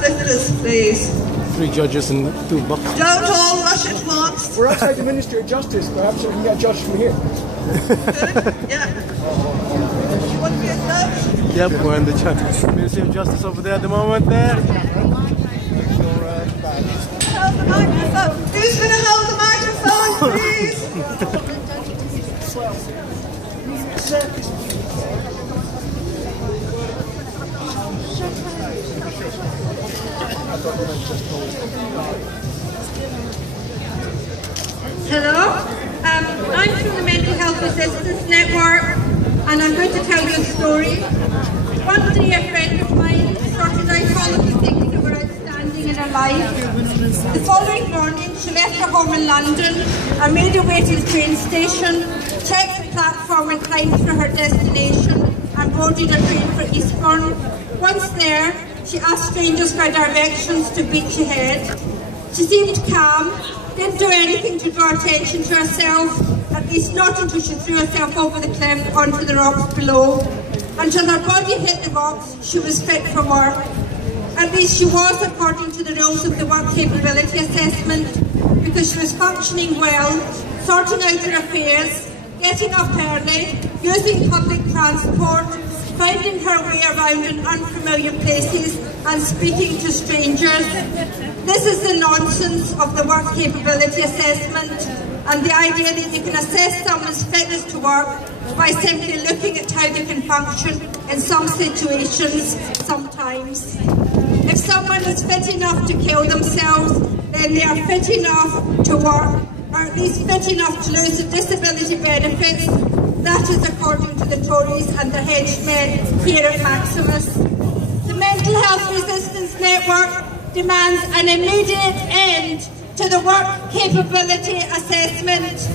Lifters, please. 3 judges and 2 buckets. Don't all rush at once. We're outside the Ministry of Justice. Perhaps we can get a judge from here. Good. Yeah. You want to be a judge? Yep, we're in the Ministry of Justice over there at the moment. There. Hold the microphone. Who's going to hold the microphone, please? Hello, I'm from the Mental Health Assistance Network, and I'm going to tell you a story. One day a friend of mine sorted out all of the things that were outstanding in her life. The following morning she left her home in London and made her way to the train station, checked the platform and climbed through her destination and boarded a train for Eastbourne. Once there, she asked strangers for directions to Beachy Head. She seemed calm, didn't do anything to draw attention to herself, at least not until she threw herself over the cliff onto the rocks below. Until her body hit the rocks, she was fit for work. At least she was, according to the rules of the work capability assessment, because she was functioning well, sorting out her affairs, getting up early, using public transport, finding her way around in unfamiliar places and speaking to strangers. This is the nonsense of the work capability assessment and the idea that you can assess someone's fitness to work by simply looking at how they can function in some situations sometimes. If someone is fit enough to kill themselves, then they are fit enough to work, or at least fit enough to lose the disability benefits. That is according to the Tories and their henchmen here at MAXIMUS. The Mental Health Resistance Network demands an immediate end to the work capability assessment.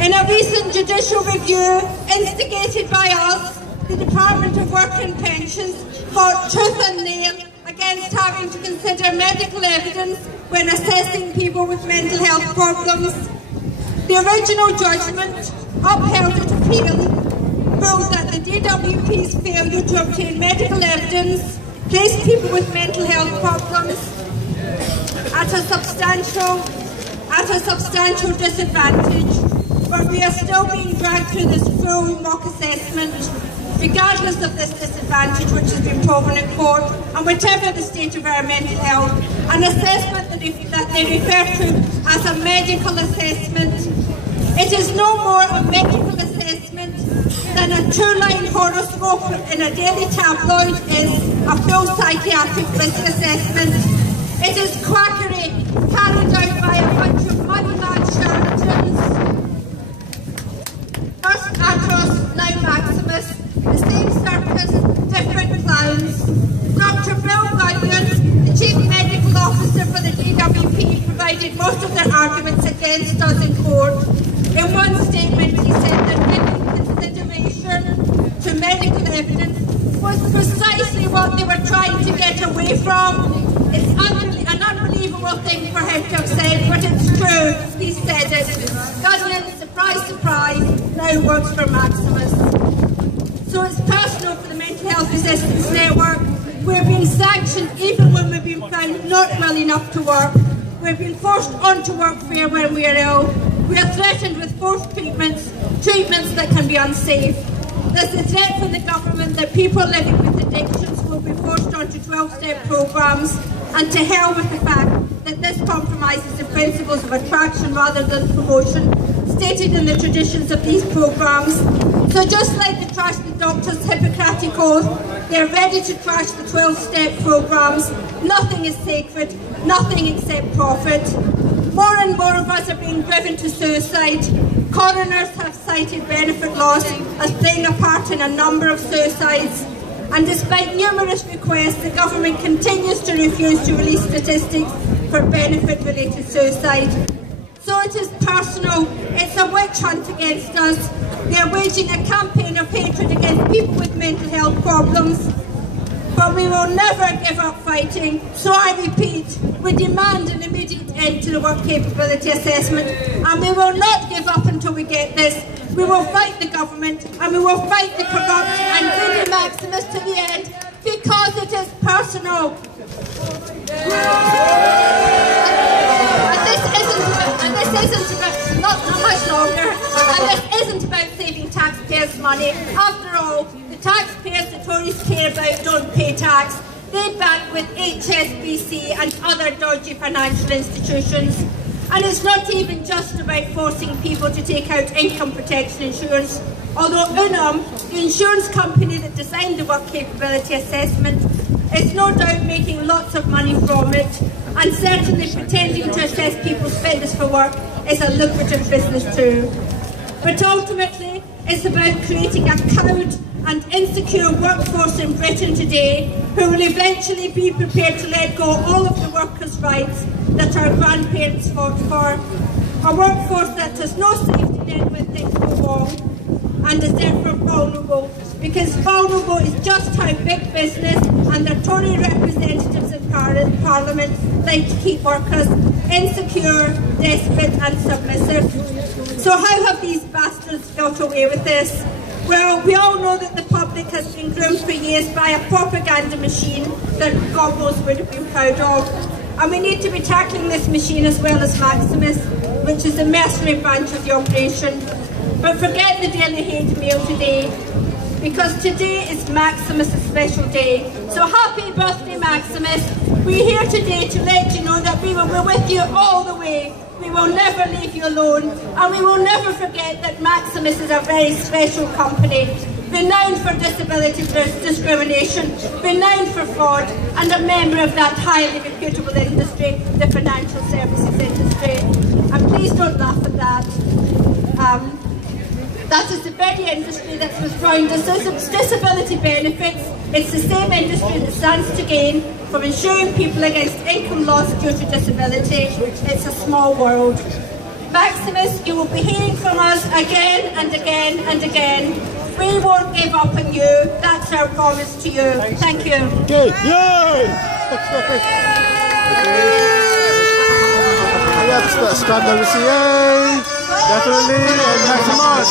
In a recent judicial review instigated by us, the Department of Work and Pensions fought tooth and nail against having to consider medical evidence when assessing people with mental health problems. The original judgment, upheld at appeal, ruled that the DWP's failure to obtain medical evidence placed people with mental health problems at a substantial disadvantage, but we are still being dragged through this full mock assessment, regardless of this disadvantage which has been proven in court, and whatever the state of our mental health, an assessment that they refer to as a medical assessment. It is no more a medical assessment than a 2-line horoscope in a daily tabloid is a full psychiatric risk assessment. It is quackery carried out by a bunch of money-mad charlatans. First Atos, now Maximus, the same circus, different clowns. Dr. Bill Bunyan, the Chief Medical Officer for the DWP, provided most of their arguments against us in court. In one statement, he said that giving consideration to medical evidence was precisely what they were trying to get away from. It's an unbelievable thing for him to have said, but it's true. He said it. Gunyan, surprise, surprise, now works for Maximus. So it's personal for the Mental Health Resistance Network. We're being sanctioned even when we've been found not well enough to work. We're being forced onto workfare when we are ill. We are threatened with forced treatments that can be unsafe. There's a threat from the government that people living with addictions will be forced onto 12-step programs, and to hell with the fact that this compromises the principles of attraction rather than promotion stated in the traditions of these programs. So just like they trashed the doctors' Hippocratic oath, they're ready to trash the 12-step programs. Nothing is sacred, nothing except profit. More and more of us are being driven to suicide. Coroners have cited benefit loss as playing a part in a number of suicides. And despite numerous requests, the government continues to refuse to release statistics for benefit-related suicide. So it is personal. It's a witch hunt against us. They are waging a campaign of hatred against people with mental health problems. But we will never give up fighting. So I repeat, we demand an immediate end to the work capability assessment, and we will not give up until we get this. We will fight the government, and we will fight the corrupt and bring Maximus to the end. because it is personal. And this isn't about, not much longer, and this isn't about saving taxpayers' money. After all, the taxpayers the Tories care about don't pay tax. They bank with HSBC and other dodgy financial institutions. And it's not even just about forcing people to take out income protection insurance, although Unum, the insurance company that designed the work capability assessment, is no doubt making lots of money from it, and certainly pretending to assess people's fitness for work is a lucrative business too. But ultimately, it's about creating a cowed and insecure workforce in Britain today who will eventually be prepared to let go all of the workers' rights that our grandparents fought for. A workforce that has no safety net when things go wrong and is therefore vulnerable, because vulnerable is just how big business and their Tory representatives in Parliament like to keep workers insecure, desperate and submissive. So how have these bastards got away with this? Well, we all know that the public has been groomed for years by a propaganda machine that Goggles would have been proud of. And we need to be tackling this machine as well as Maximus, which is the mercenary branch of the operation. But forget the Daily Hate Mail today, because today is Maximus' special day. So happy birthday, Maximus. We're here today to let you know that we will be with you all the way. We will never leave you alone, and we will never forget that Maximus is a very special company, renowned for disability discrimination, renowned for fraud, and a member of that highly reputable industry, the financial services industry. And please don't laugh at that. That is the very industry that's withdrawing disability benefits. It's the same industry that stands to gain from insuring people against income loss due to disability. It's a small world. Maximus, you will be hearing from us again and again and again. We won't give up on you. That's our promise to you. Thank you. Okay. Yay! Yes, scandal, yay! Definitely, and Maximus.